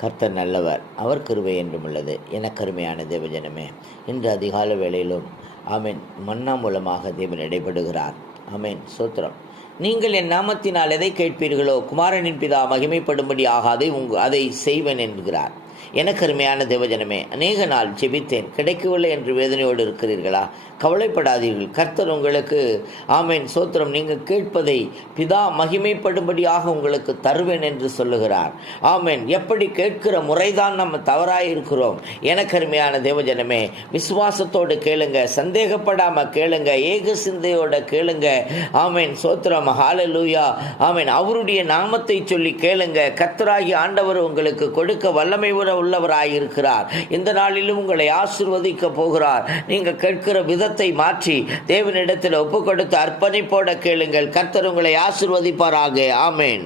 கர்த்தர் நல்லவர், அவர் கிருபை என்றும் உள்ளது. எனக்கருமையான தேவஜனமே, இன்று அதிகால வேளையிலும் ஆமென் மன்னா மூலமாக தேவன் இடைப்படுகிறார். ஆமென், சோத்திரம். நீங்கள் என் நாமத்தினால் எதை கேட்பீர்களோ குமாரனின் பிதா மகிமைப்படும்படி ஆகாது அதை செய்வேன் என்கிறார். எனக்கருமையான தேவஜனமே, அநேக நாள் ஜெபித்தேன், கிடைக்கவில்லை என்று வேதனையோடு இருக்கிறீர்களா? கவலைப்படாதீர்கள். கர்த்தர் உங்களுக்கு ஆமென் சோத்திரம் நீங்கள் கேட்பதை பிதா மகிமைப்படும்படியாக உங்களுக்கு தருவேன் என்று சொல்லுகிறார். ஆமென். எப்படி கேட்கிற முறைதான் நம்ம தவறாயிருக்கிறோம். எனக்கருமையான தேவஜனமே, விசுவாசத்தோடு கேளுங்க, சந்தேகப்படாம கேளுங்க, ஏக சிந்தையோட கேளுங்க. ஆமென் சோத்திரம், ஹல்லேலூயா. ஆமென். அவருடைய நாமத்தை சொல்லி கேளுங்க. கர்த்தராகிய ஆண்டவர் உங்களுக்கு கொடுக்க வல்லமை உள்ளவராயிருக்கிறார். இந்த நாளிலும் உங்களை ஆசீர்வதிக்க போகிறார். நீங்க கேட்கிற விதத்தை மாற்றி தேவனிடத்தில் ஒப்பு கொடுத்து அர்ப்பணிப்போட கேளுங்கள். கர்த்தர் உங்களை ஆசீர்வதிப்பாராக. ஆமென்.